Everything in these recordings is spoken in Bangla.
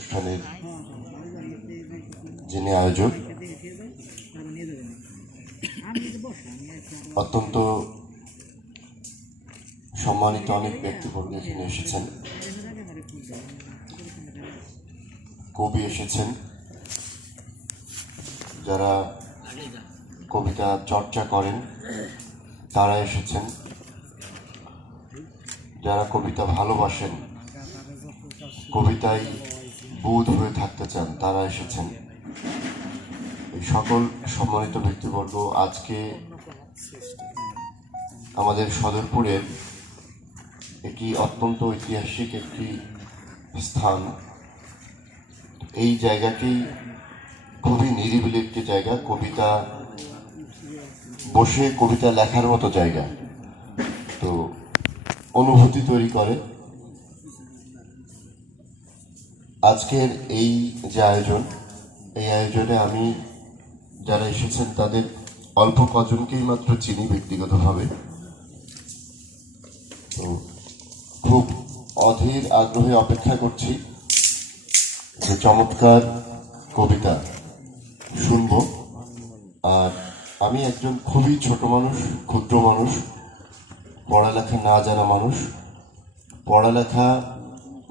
অনুষ্ঠানের যিনি আয়োজক, অত্যন্ত সম্মানিত অনেক ব্যক্তিবর্গ এখানে এসেছেন, কবি এসেছেন, যারা কবিতা চর্চা করেন তারা এসেছেন, যারা কবিতা ভালোবাসেন, কবিতায় বুঁদ হয়ে থাকতে চান তারা এসেছেন। এই সকল সম্মানিত ব্যক্তিবর্গ আজকে আমাদের সদরপুরের একটি অত্যন্ত ঐতিহাসিক একটি স্থান। এই জায়গাটি খুবই নিরিবিলি একটি জায়গা, কবিতা বসে কবিতা লেখার মতো জায়গা, তো অনুভূতি তৈরি করে। আজকের এই যে আয়োজন, এই আয়োজনে আমি যারা এসেছেন তাদের অল্প কজনকেই মাত্র চিনি ব্যক্তিগতভাবে, তো খুব অধীর আগ্রহে অপেক্ষা করছি যে চমৎকার কবিতা শুনব। আর আমি একজন খুবই ছোট মানুষ, ক্ষুদ্র মানুষ, পড়ালেখা না জানা মানুষ। পড়ালেখা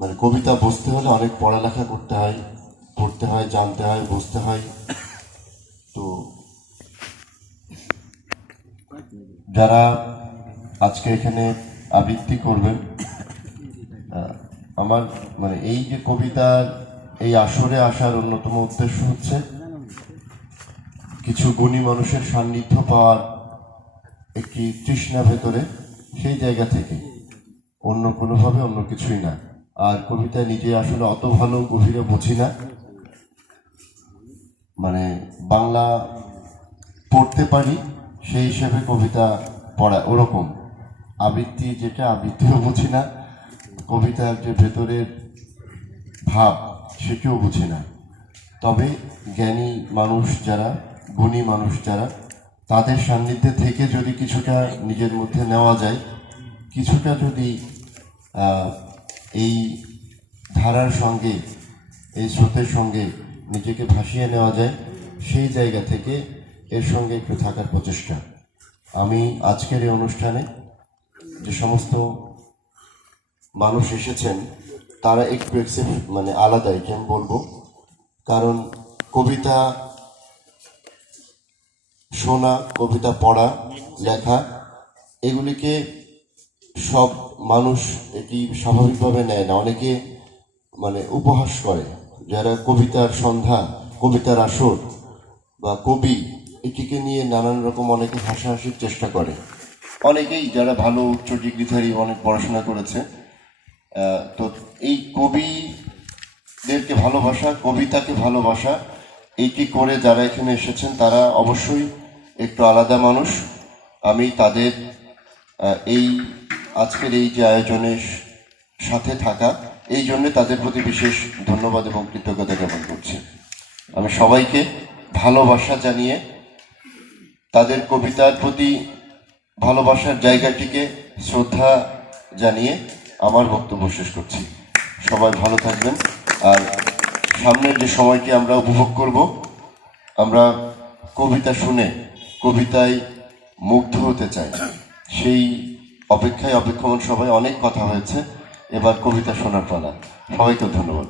মানে কবিতা বুঝতে হলে অনেক পড়ালেখা করতে হয়, পড়তে হয়, জানতে হয়, বুঝতে হয়। তো যারা আজকে এখানে আবৃত্তি করবেন, আমার মানে এই যে কবিতার এই আসরে আসার অন্যতম উদ্দেশ্য হচ্ছে কিছু গুণী মানুষের সান্নিধ্য পাওয়ার একটি তৃষ্ণা ভেতরে, সেই জায়গা থেকে, অন্য কোনোভাবে, অন্য কিছুই না। আর কবিতা নিজে আসলে অত ভালো গভীরে বুঝি না, মানে বাংলা পড়তে পারি সেই হিসেবে কবিতা পড়া, ওরকম আবৃত্তি, যেটা আবৃত্তিও বুঝি না, কবিতার যে ভেতরের ভাব সেটিও বুঝি না। তবে জ্ঞানী মানুষ যারা, গুণী মানুষ যারা, তাদের সান্নিধ্যে থেকে যদি কিছুটা নিজের মধ্যে নেওয়া যায়, কিছুটা যদি এই ধারার সঙ্গে, এই স্রোতের সঙ্গে নিজেকে ভাসিয়ে নেওয়া যায়, সেই জায়গা থেকে এর সঙ্গে একটু থাকার প্রচেষ্টা। আমি আজকের এই অনুষ্ঠানে যে সমস্ত মানুষ এসেছেন তারা একটু মানে আলাদাই, কেন বলবো, কারণ কবিতা শোনা, কবিতা পড়া, লেখা, এগুলিকে সব মানুষ এটি স্বাভাবিকভাবে নেয় না। অনেকে মানে উপহাস করে, যারা কবিতার সন্ধ্যা, কবিতার আসর বা কবি, এটিকে নিয়ে নানান রকম অনেকে হাসাহাসির চেষ্টা করে। অনেকেই যারা ভালো উচ্চ ডিগ্রিধারী, অনেক পড়াশোনা করেছে, তো এই কবিদেরকে ভালোবাসা, কবিতাকে ভালোবাসা, এইটি করে যারা এখানে এসেছেন তারা অবশ্যই একটু আলাদা মানুষ। আমি তাদের এই আজকের এই যে আয়োজনের সাথে থাকা, এই জন্য তাদের প্রতি বিশেষ ধন্যবাদ এবং কৃতজ্ঞতা জ্ঞাপন করছি। আমি সবাইকে ভালোবাসা জানিয়ে, তাদের কবিতার প্রতি ভালোবাসার জায়গাটিকে শ্রদ্ধা জানিয়ে আমার বক্তব্য শেষ করছি। সবাই ভালো থাকবেন। আর সামনের যে সময়টি আমরা উপভোগ করব, আমরা কবিতা শুনে কবিতায় মুগ্ধ হতে চাই, সেই অপেক্ষায় অপেক্ষমান সবাই। অনেক কথা হয়েছে, এবার কবিতা শোনার পালা। সবাইকে ধন্যবাদ।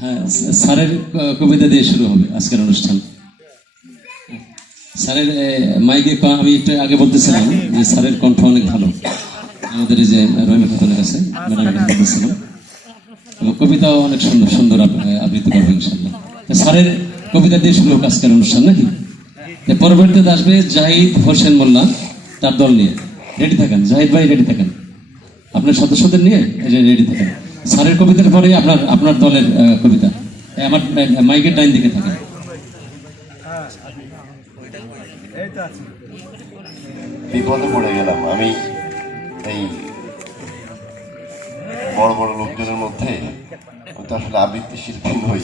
হ্যাঁ, স্যারের কবিতা দিয়ে শুরু হবে আজকের অনুষ্ঠান। স্যারের মাইকে আমি একটু আগে বলতেছিলাম যে স্যারের কণ্ঠ অনেক ভালো, আমাদের এই যে রহিমা খাতুনের কাছে ম্যাডামের কাছে বলতেছিলাম, এবং কবিতাও অনেক সুন্দর সুন্দর আবৃত্তি করবে ইনশাল্লাহ। স্যারের কবিতা দিয়ে শুরু হোক আজকের অনুষ্ঠান, নাকি? পরবর্তীতে আসবে জাহিদ হোসেন মোল্লা, তার দল নিয়ে। রেডি থাকেন জাহিদ ভাই, রেডি থাকেন, আপনার সদস্যদের নিয়ে রেডি থাকেন। স্যারের কবিতার পরে আপনার দলের কবিতা। আমার মাইকের ডাইন দিকে থাকেন। বিপদে পড়ে গেলাম আমি, এই বড় বড় লোকজনের মধ্যে তো আসলে আবৃত্তি শিল্পী নই।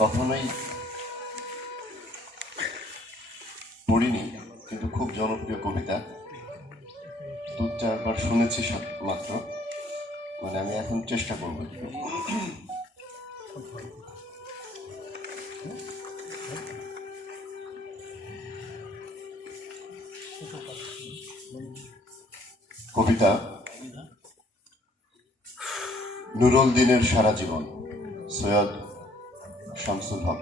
কখনোই পড়িনি, কিন্তু খুব জনপ্রিয় কবিতা। দু চারবার শুনেছি মাত্র, মানে আমি এখন চেষ্টা করবো একটু। কবিতা নুরুল দিনের সারা জীবন, সৈয়দ শামসুল হক।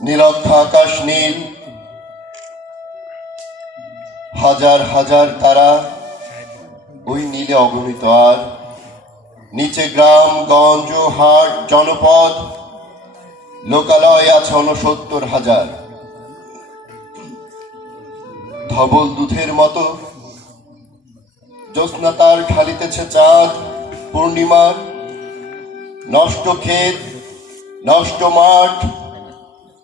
নীলক্ষ আকাশ নীল, হাজার হাজার তারা, ওই নীলে অগণিত আর, নিচে গ্রাম গঞ্জ হাট জনপদ, লোকালয় আছে ৬৯,০০০। ধবল দুধের মতো জ্যোৎস্না তার ঢালিতেছে চাঁদ পূর্ণিমার। নষ্ট ক্ষেত, নষ্ট মাঠ,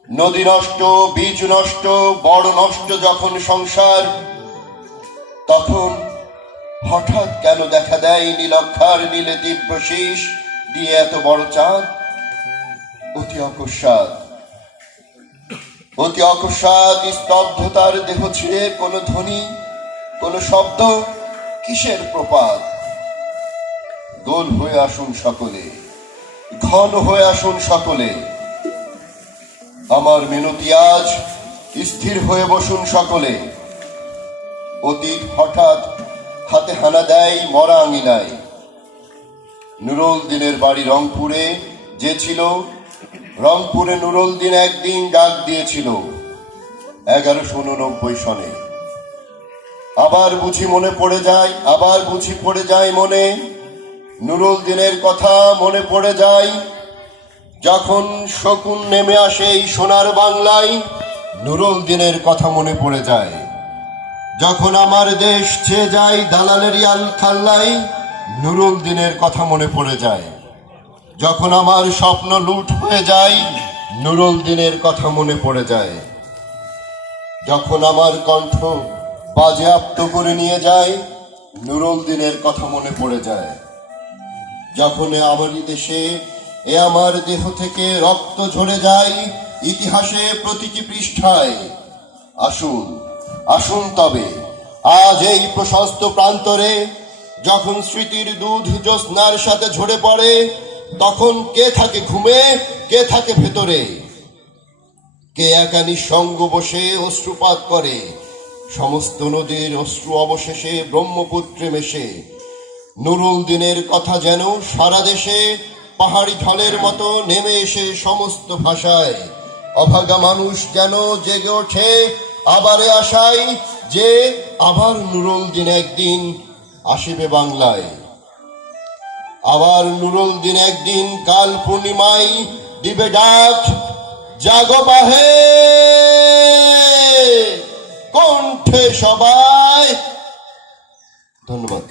নদী নষ্ট, বীজ নষ্ট, বড় নষ্ট যখন সংসার, তখন হঠাৎ কেন দেখা দেয় নীলক্ষার নীলে দিব্য শীষ দিয়ে এত বড় চাঁদ? অতি অকস্মাৎ, অতি অকস্মাৎ স্তব্ধতার দেহ ছিঁড়ে কোনো ধ্বনি, কোনো শব্দ, কিসের প্রপাত? দোল হয়ে আসুন সকলে, ঘন হয়ে আসুন সকলে, আমার মিনতি আজ, স্থির হয়ে বসুন সকলে। অতীত হঠাৎ হাতে হানা দেয় মরা আঙিনায়। নুরুল দিনের বাড়ি রংপুরে যে ছিল, রংপুরে নুরুল দিন একদিন ডাক দিয়েছিল ১১৮৯ সনে। আবার বুঝি মনে পড়ে যায়, আবার বুঝি পড়ে যায় মনে, নুরুল দিনের কথা মনে পড়ে যায়। যখন শকুন নেমে আসে এই সোনার বাংলায়, নুরুল দিনের কথা মনে পড়ে যায়। যখন আমার দেশ ছেয়ে যায় দালালের আল খাল্লায়, নুরুল দিনের কথা মনে পড়ে যায়। যখন আমার স্বপ্ন লুট হয়ে যায়, নুরুল দিনের কথা মনে পড়ে যায়। যখন আমার কণ্ঠ বাজেয়াপ্ত করে নিয়ে যায়, নুরুল দিনের কথা মনে পড়ে যায়। যখন আমারই দেশে এ আমার দেহ থেকে রক্ত ঝরে যায় ইতিহাসে প্রতিটি পৃষ্ঠায়, আসুন আসুন তবে আজ এই প্রশস্ত প্রান্তরে, যখন স্মৃতির দুধ জ্যোৎস্নার সাথে ঝরে পড়ে, তখন কে থাকে ঘুমে, কে থাকে ভেতরে? কে একা নিঃসঙ্গ বসে অশ্রুপাত করে, সমস্ত নদীর অশ্রু অবশেষে ব্রহ্মপুত্রে মেশে? নুরুল দিনের কথা যেন সারা দেশে পাহাড়ি ঢলের মতো নেমে এসে সমস্ত ভাষায়। অভাগা মানুষ যেন জেগে ওঠে আবারে আশায়, যে আবার নুরুল দিন একদিন আসিবে বাংলায়। আবার নুরুল দিন একদিন কাল পূর্ণিমায় দিবে ডাক, জাগো বাহে কণ্ঠে সবাই। ধন্যবাদ।